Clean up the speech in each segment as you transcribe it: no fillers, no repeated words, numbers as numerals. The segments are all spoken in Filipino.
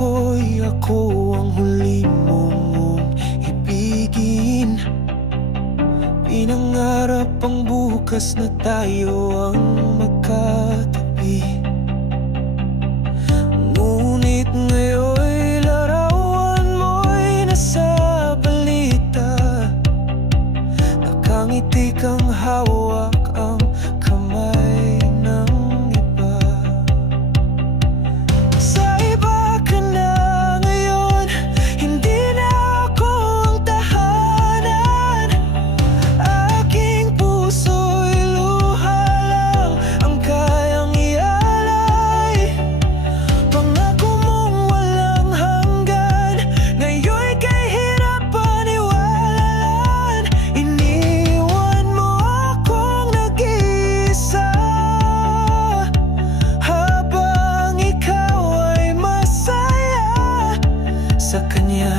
ko'y ako ang huli mong ibigin. Pinangarap ang bukas na tayo ang magkatabi. Ngunit ngayon'y larawan mo'y nasa balita. Nakangiti kang hawak ang kamay ng iba. Sa iba ka na ngayon, hindi na ako ang tahanan. Aking puso'y luha lang ang kayang ialay. Pangako mong walang hanggan, ngayon'y kahirap paniwalaan. Iniwan mo akong nag-iisa, habang ikaw ay masaya sa kanya.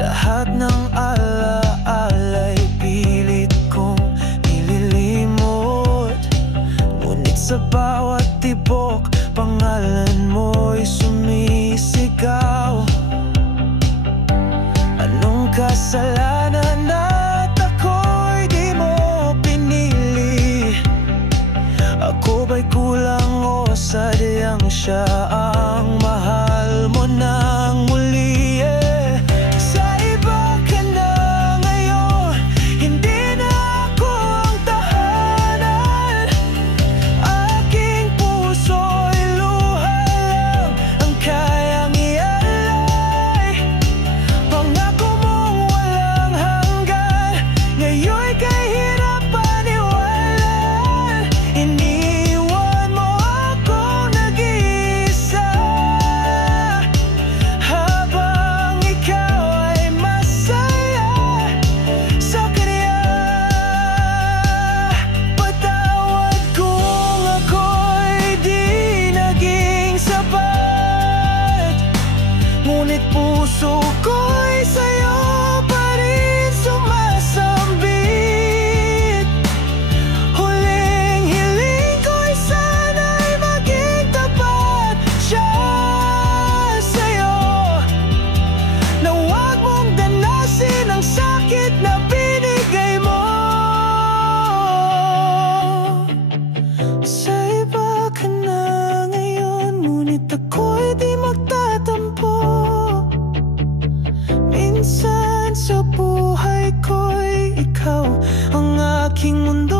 Lahat ng ala-ala'y pilit kong nililimot, ngunit sa bawat tibok, pangalan mo'y sumisigaw. Anong kasalanan at ako'y di mo pinili? Ako ba'y kulang o sadyang siya ang mahal mo ng muli? Sa iba ka na ngayon, hindi na ako ang tahanan. Aking puso'y luha lang ang kayang ialay. Pangako mong walang hanggan, ngayon'y kahirap paniwalaan. Iniwan mo akong nag-iisa, habang ikaw ay masaya sa kanya. Patawad kung ako'y di naging sapat, ngunit puso ko'y sa'yo pa rin sumasambit. Huling hiling ko'y sana'y maging tapat siya sa'yo, na huwag mong danasin ang sakit na binigay mo. Sa iba ka na ngayon, ngunit ako'y di magtatampo. Minsan sa buhay ko'y ikaw ang aking mundo.